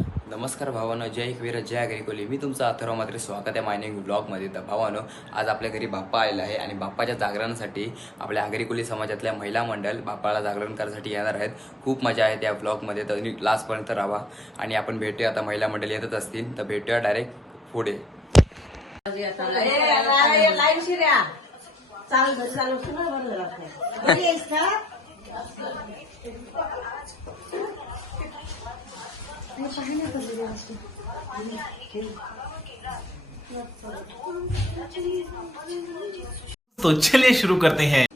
नमस्कार भावानो, जय एकवीर जय अग्रिकोली. मी तुमचा अथर्व मात्र स्वागत आहे मायनिंग ब्लॉगमध्ये. तर भावानो, आज आपल्या घरी बाप्पा आलेला आहे आणि बाप्पाच्या जागरणासाठी आपल्या अग्रिकोली समाजातल्या महिला मंडळ बाप्पाला जागरण करण्यासाठी येणार आहेत. खूप मजा आहे त्या ब्लॉगमध्ये, तर लास्टपर्यंत राहा आणि आपण भेटूया. आता महिला मंडळ येतच असतील तर भेटूया डायरेक्ट पुढे. तो चलिए शुरू करते हैं.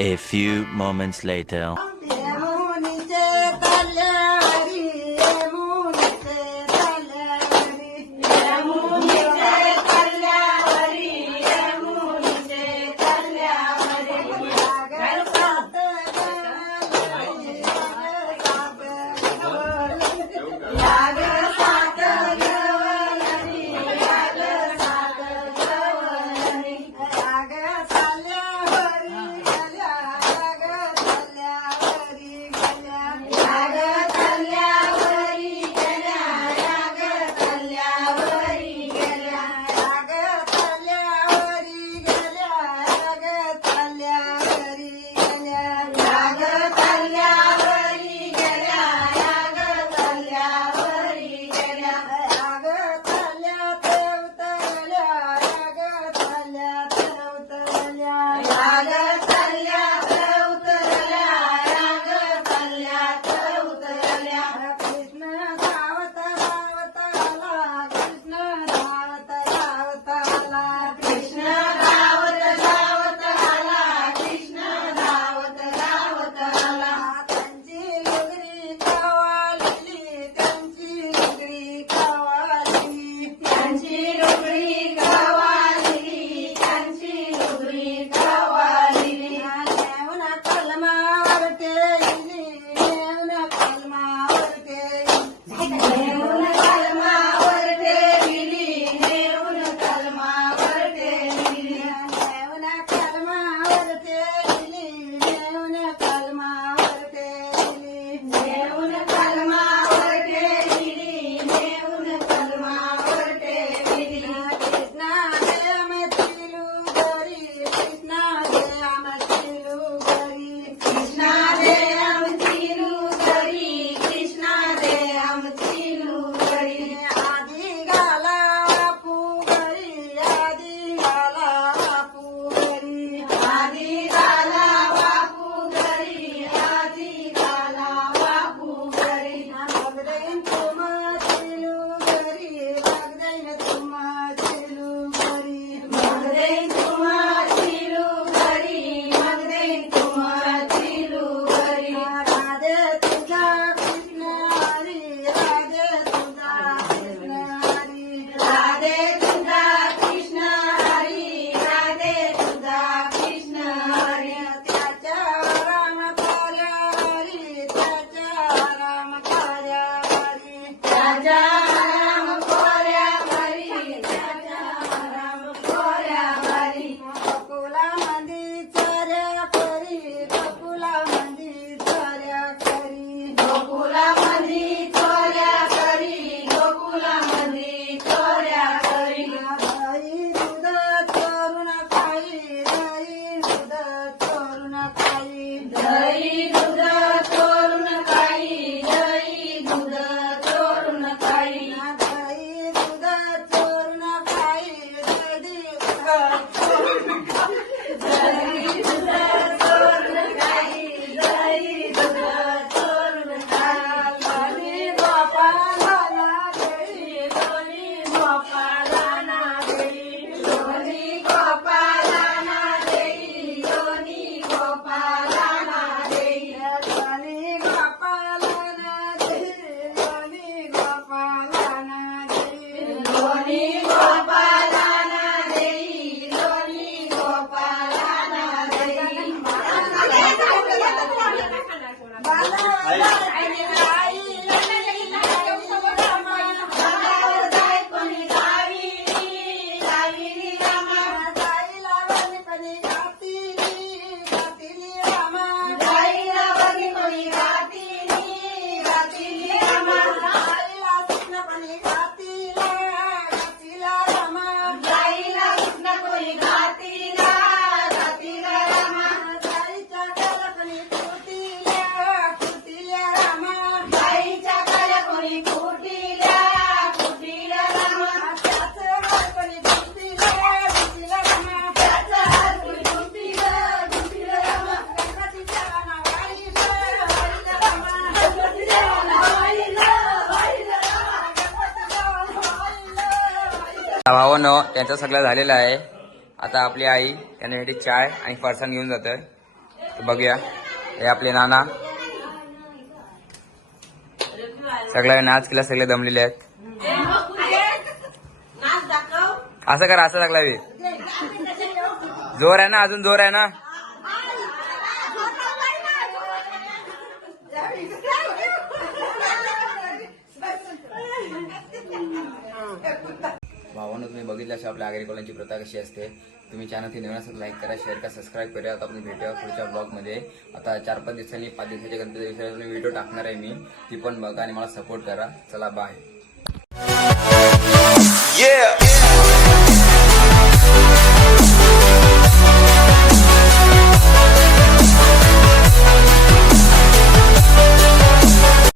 A few moments later. भावानं त्यांचं सगळं झालेलं आहे. आता आपली आई त्यांच्यासाठी चाय आणि फरसाण घेऊन जात आहे. बघूया, हे आपले नाना सगळ्या नाच केला, सगळे दमलेले आहेत. असं करा, असं लागला जोर आहे ना, अजून जोर आहे ना. भावानं तुम्ही बघितलं अशा आपल्या आगरी कोल्ह्यांची प्रथा कशी असते. तुम्ही चॅनल नवीन असेल लाईक करा, शेअर करा, सबस्क्राईब करा. आता आपण भेटूया पुढच्या ब्लॉगमध्ये. आता 4-5 दिवसांनी 5 दिवसाच्या गणपती दिवसाला व्हिडिओ टाकणार आहे मी, ती पण बघा आणि मला सपोर्ट करा. चला बाय.